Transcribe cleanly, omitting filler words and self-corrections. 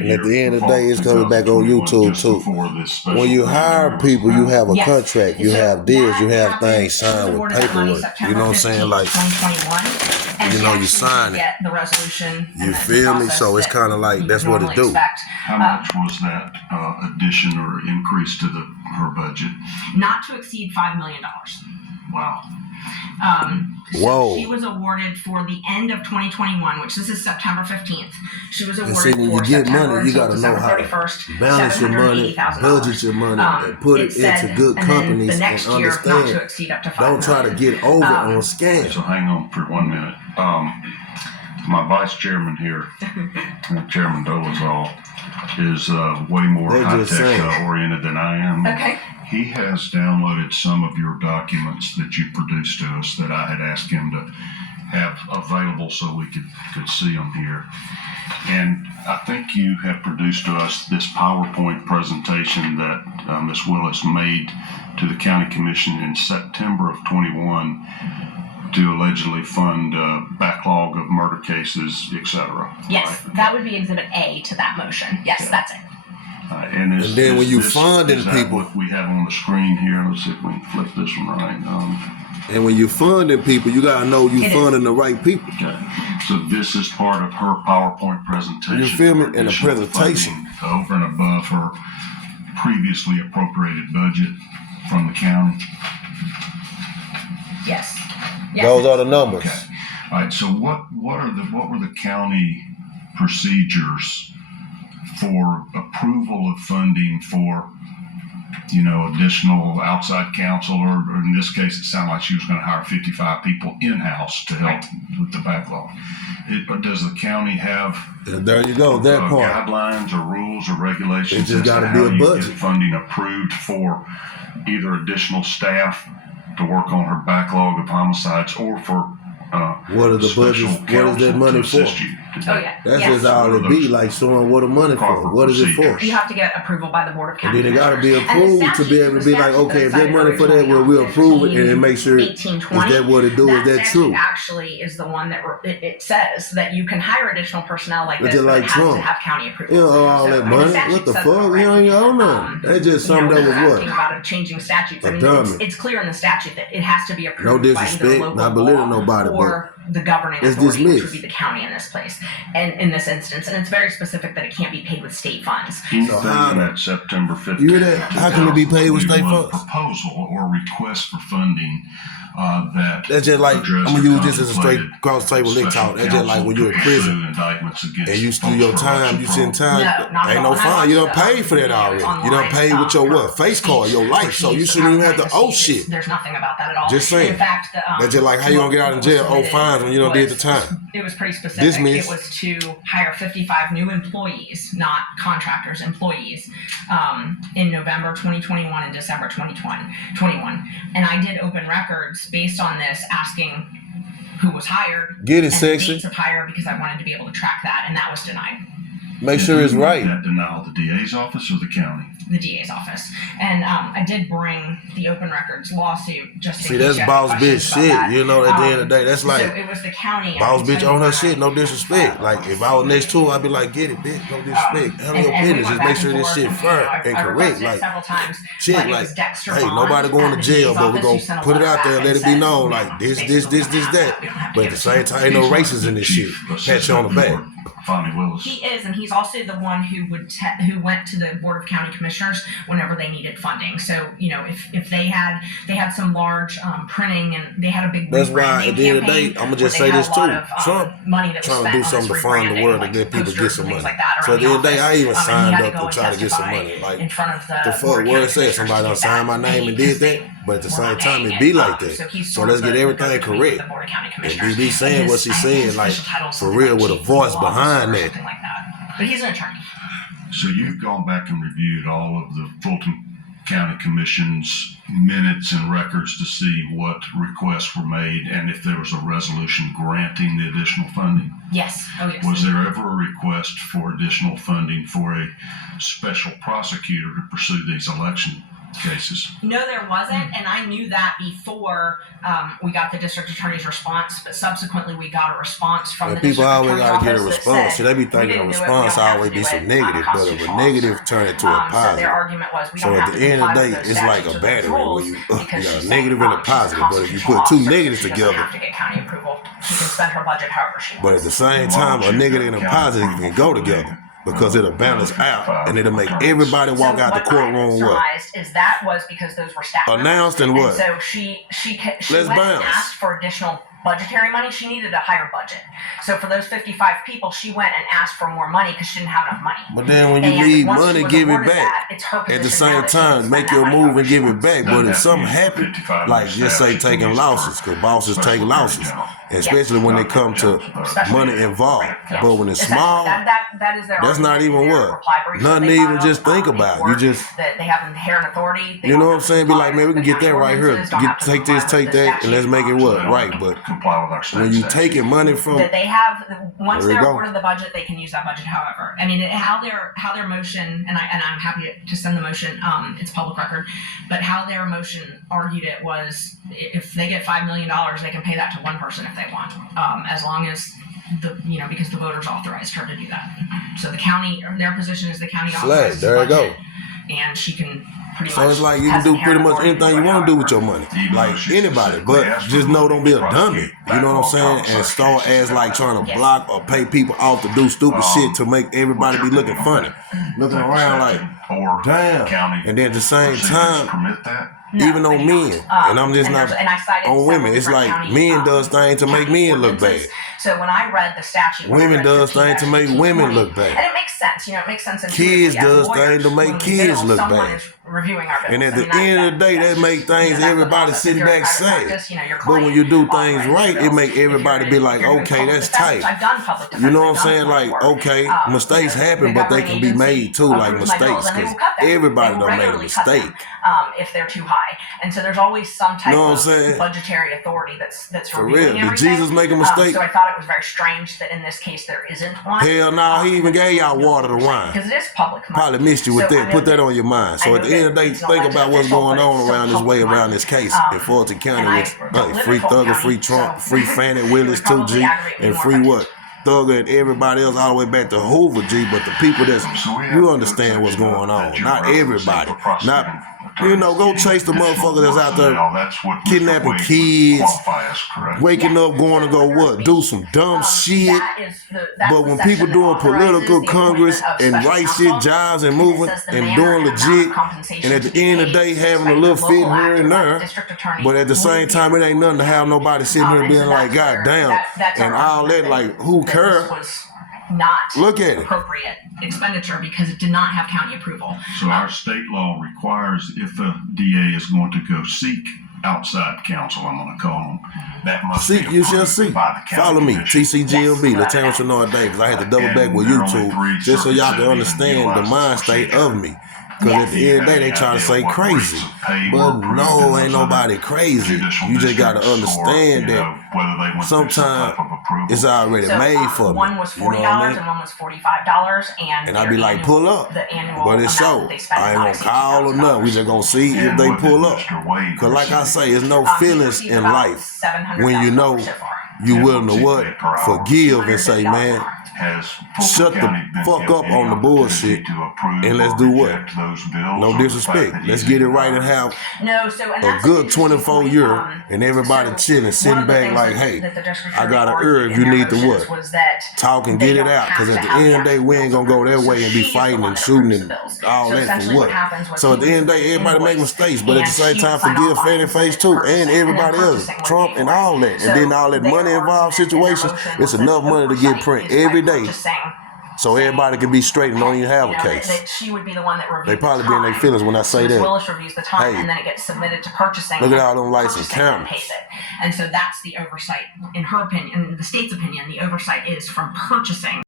And at the end of the day, it's coming back on YouTube too. When you hire people, you have a contract, you have deals, you have things signed with paperwork. You know what I'm saying? Like, you know, you sign it. The resolution. You feel me? So it's kind of like that's what it do. How much was that addition or increase to her budget? Not to exceed $5 million. Wow. Whoa. She was awarded for the end of 2021, which this is September 15th. She was awarded see, when you for get September money, you got to know how to balance your money, budget your money, and put it into good companies and understand. Not to exceed up to $5 Don't try to get over on scams. So hang on for 1 minute. My vice chairman here, Chairman Dolezal, is way more high-tech oriented than I am. Okay. He has downloaded some of your documents that you produced to us that I had asked him to have available so we could see them here. And I think you have produced to us this PowerPoint presentation that Ms. Willis made to the County Commission in September of 21 to allegedly fund backlog of murder cases, etc. Yes, right? That would be Exhibit A to that motion. Yes, that's it. And then when you funding people, what we have on the screen here. Let's see if we can flip this one right. And when you funding people, you gotta know you funding the right people. Okay. So this is part of her PowerPoint presentation. You feel me? In the presentation, over and above her previously appropriated budget from the county. Yes. Those are the numbers. Okay. All right. So what were the county procedures for approval of funding for, you know, additional outside counsel, or in this case, it sounded like she was going to hire 55 people in-house to help with the backlog. But does the county have there you go, that part guidelines or rules or regulations? It just got to be a budget. Get funding approved for either additional staff to work on her backlog of homicides, or for what are the budgets? What is that money for? That's just all it be, like showing what the money for. What is it for? You have to get approval by the Board of County Commissioners. And then it got to be approved to be able to be like, okay, if there's money for that, well, we'll approve it and make sure is that what it do? Is that true? Actually is the one that it says that you can hire additional personnel like this, like but it has to have county approval. You know, all that money. What the fuck? You ain't own nothing. That's just something that was what? About changing statutes. I mean, it's clear in the statute that it has to be approved no by either disrespect, local not belittling nobody, or the governing authority, which would be the county in this place, and in this instance, and it's very specific that it can't be paid with state funds. So how that September 15th? You hear that? How can it be paid with state funds? Proposal or request for funding that's just like, I'm gonna use this as a straight cross table lick talk. That's just like when you're in prison and you do your time, you send time. Ain't no fine. You don't pay for that already. You don't pay with your what? Face card, your life. So you shouldn't even have to owe shit. There's nothing about that at all. Just saying. In fact, that's just like how you gonna get out of jail, owe fines when you don't did the time. It was pretty specific. It was to hire 55 new employees, not contractors, employees, in November 2021 and December 2021. And I did open records based on this, asking who was hired, get it, and sexy, the dates of hire, because I wanted to be able to track that, and that was denied. Make sure it's right. That denial, the DA's office or the county? The DA's office. And I did bring the open records lawsuit just to see, that's boss bitch shit. That. You know, at the end of the day, that's like, so it was the county. Boss bitch on her shit, no disrespect. Like, if I was next to her, I'd be like, get it, bitch, no disrespect. Handle your business, just make sure this shit fair and correct. Like, shit, like, hey, nobody going to jail, but we're going to put it out there and let it be known, like, this, that. But at the same time, ain't no races in this shit. Pat you on the back. He is, and he's also the one who went to the Board of County Commissioners whenever they needed funding. So, you know, if they had some large printing and they had a big, that's why at the end of the day, I'm gonna just say this too. Trump money that trying to do something to fund the world to let people get some money. So at the end of the day, I even signed up to try to get some money. Like, the fuck word said somebody done signed my name and did that, but at the same time it be like that. So let's get everything correct. And BB saying what she's saying, like, for real, with a voice behind that. But he's an attorney. So you've gone back and reviewed all of the Fulton County Commission's minutes and records to see what requests were made and if there was a resolution granting the additional funding? Yes. Oh, yes. Was there ever a request for additional funding for a special prosecutor to pursue these election cases. No, there wasn't, and I knew that before we got the district attorney's response. But subsequently, we got a response from And the people district always attorney's gotta get a office that response. said, So they be "We thinking a didn't do it, we response don't have always to be do some it, negative, but a unconstitutional negative officer." turn it to a So positive. their argument was, we So don't at have the to end of comply the with day, those it's like statutes a or those battery where rules you because got a she's negative saying, and a she's positive. But if you constitutional put two officer, negatives she doesn't together, have to get county approval. She can spend her budget however she wants. but at the same time, a negative and a positive can go together because it'll balance out and it'll make everybody walk out the courtroom what what? I surmised is that was because those were staff members. Announced and what? So she Let's went bounce. and asked for additional budgetary money. She needed a higher budget. So for those 55 people, she went and asked for more money because she didn't have enough money. But then when you And need once she money, was give it awarded back. that, it's her At the position same now that she can time, spend make that your money move however and she give it wants. back. But if something happens, like just say taking losses, because bosses take losses, especially when they come to money involved. Yeah. But when it's Essentially, small, that is their that's not argument even in their what. reply brief. Nothing They to even filed, just think in about. You court just, that they have inherent authority. They you know don't what I'm have to saying? Be comply like, man, we with can the get that county right here. ordinances, don't have to Take this, comply with take the that, and let's make it statute. what? Right. But comply with our state when you statutes. taking money from, That they have once There we they're go. awarded the budget, they can use that budget. However, I mean how their motion, and I'm happy to send the motion. It's public record, but how their motion argued it was if they get $5 million, they can pay that to one person if they want, as long as because the voters authorized her to do that. So the county, their position is the county authorizes there the you go. budget, and she can pretty So much. it's like you can has do pretty inherent much authority anything you do want to do with whatever. your money, Even though like she anybody. specifically But asked just for know, don't be a the dummy. You know what I'm saying? And start as like trying to Yes. block or pay people off to do stupid shit to make everybody be looking funny, looking around like, damn. And then at the same time, permit that. No, even they on do men, not. and I'm just not And I cited on several women. It's different like county, men does things to make county men look bad. ordinances. So when I read the statute, when I Women read does things to make women 15-220, look bad. and it makes sense. It makes sense. Kids intuitively as does things lawyers, to make when we kids bill, look someone bad. is reviewing our bills. And at I the mean, end of the day, that's- that make things that's the everybody process. sitting If you're in back private sad. practice, your But when client you do things authorizes right, your it bills. make If you're everybody in- be like, if you're in okay, public that's defense, tight. I've done public defense. You know what I'm I've done saying? Like, court work. okay, mistakes happen, the but they governing can be agency made too, like approves my bills, mistakes, and they because will cut them. everybody They will done made a regularly cut them, mistake. if they're too high. And so there's always some type Know what I'm of saying? budgetary authority that's For reviewing real. Did everything. Jesus make a mistake? So I thought it was very strange that in this case there isn't one. Hell no, he even gave y'all water to wine. Because it is public money. Probably missed you with So I that. know Put that on your mind. So I at know the end of the that day, it's not think like about what's official, going but on it's still around this way, public around money. this case in Fulton And County I with don't live free in Fulton Thugger, County, free Trump, so free Fannie it Willis would probably 2G, aggravate me and more free if I what? Thugger and everybody else all the way back to Hoover G. But the people that's, you understand what's going on. Not everybody. Not, go chase the motherfucker that's out there kidnapping kids, waking up, going to go what? Do some dumb shit. But when people doing political Congress and right shit jobs and moving and doing legit, and at the end of the day having a little fit here and there, but at the same time it ain't nothing to have nobody sitting here being like, God damn, and all that, like, who care? Not Look at it. appropriate expenditure because it did not have county approval. So our state law requires if a DA is going to go seek outside counsel, I'm going to call them, that must Seek, be you shall approved see. by the county Follow me, commission. TCGMB, Yes. Lieutenant Shenard Davis. I had to double back with YouTube just so y'all can understand the mind state of me. Because at the end of the day, they try to say crazy. But no, ain't nobody crazy. You just got to understand that sometimes it's already made for me. One was $40 You know what I mean? and one was $45, And I be like, pull up. The annual But it's so. amount they spend I ain't gonna call or nothing. We just gonna see if they pull up. Because like I say, there's no feelings in life when you know you willing to what? Forgive and say, man, shut the fuck up on the bullshit and let's do what? No disrespect. Let's get it right and have a good 24 year and everybody chilling, sitting back like, hey, I got an urge, you need to what? Talk and get it out. Because at the end of the day, we ain't gonna go that way and be fighting and shooting and all that for what? So at the end of the day, everybody make mistakes, but at the same time, forgive Fannie Face too and everybody else, Trump and all that. And then all that money involved situations, it's enough money to get print every day. So everybody can be straight and don't even have a case. That she would be the one that reviewed They probably the be in their time. feelings when I say Ms. that. Willis reviews the time, Hey, and then it gets submitted to purchasing. look at and all them license purchasing then counters. pays it. And so that's the oversight, in her opinion, in the state's opinion, the oversight is from purchasing.